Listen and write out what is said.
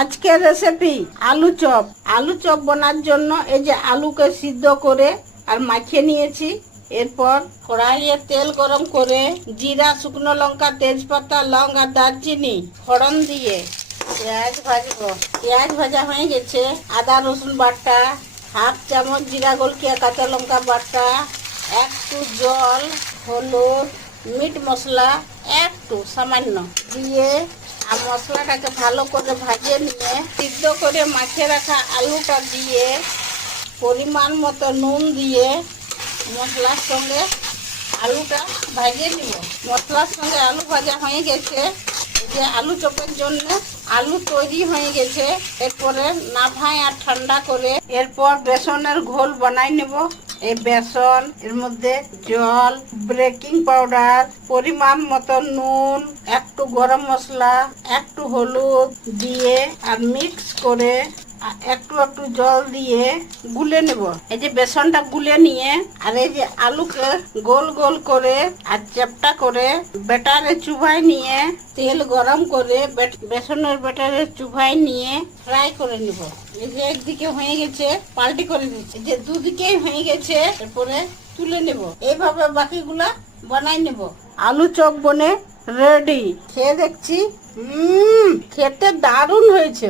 আজকের রেসিপি আলু চপ। আলু চপ বানার জন্য এই যে আলুকে সিদ্ধ করে আর মাখিয়ে নিয়েছি। এরপর কড়াইয়ে তেল গরম করে জিরা, শুকনো লঙ্কা, তেজপাতা, লং আর দারচিনি ফোড়ন দিয়ে পেঁয়াজ ভাজবো। পেঁয়াজ ভাজা হয়ে গেছে। আদা রসুন বাটা, হাফ চামচ জিরা গোলকিয়া কাঁচা লঙ্কা বাটা, একটু জল, হলুদ, মিট মশলা একটু সামান্য দিয়ে আর মশলাটাকে ভালো করে ভাজিয়ে নিয়ে সিদ্ধ করে মাখিয়ে রাখা আলুটা দিয়ে পরিমাণ মতো নুন দিয়ে মশলার সঙ্গে আলুটা ভাজিয়ে নিব। মশলার সঙ্গে আলু ভাজা হয়ে গেছে। এই যে আলু চপের জন্য আলু তৈরি হয়ে গেছে। এরপরে নাভাই আর ঠান্ডা করে এরপর বেসনের ঘোল বানাই নেব। এই বেসন, এর মধ্যে জল, বেকিং পাউডার, পরিমাণ মতো নুন, একটু গরম মশলা, একটু হলুদ দিয়ে আর মিক্স করে একটু একটু জল দিয়ে গুলে নেব। এই যে বেসনটা গুলে নিয়ে আর এই যে আলুকে গোল গোল করে আর চ্যাপটা করে ব্যাটারে চুবাই নিয়ে তেল গরম করে বেসনের ব্যাটারে চুবাই নিয়ে ফ্রাই করে নেব। এই যে একদিকে হয়ে গেছে, পাল্টি করে দিচ্ছি। যে দুদিকেই হয়ে গেছে, এরপরে তুলে নেব। এইভাবে বাকিগুলা বানাই নেব। আলু চপ বনে রেডি। খেয়ে দেখছি, খেতে দারুণ হয়েছে।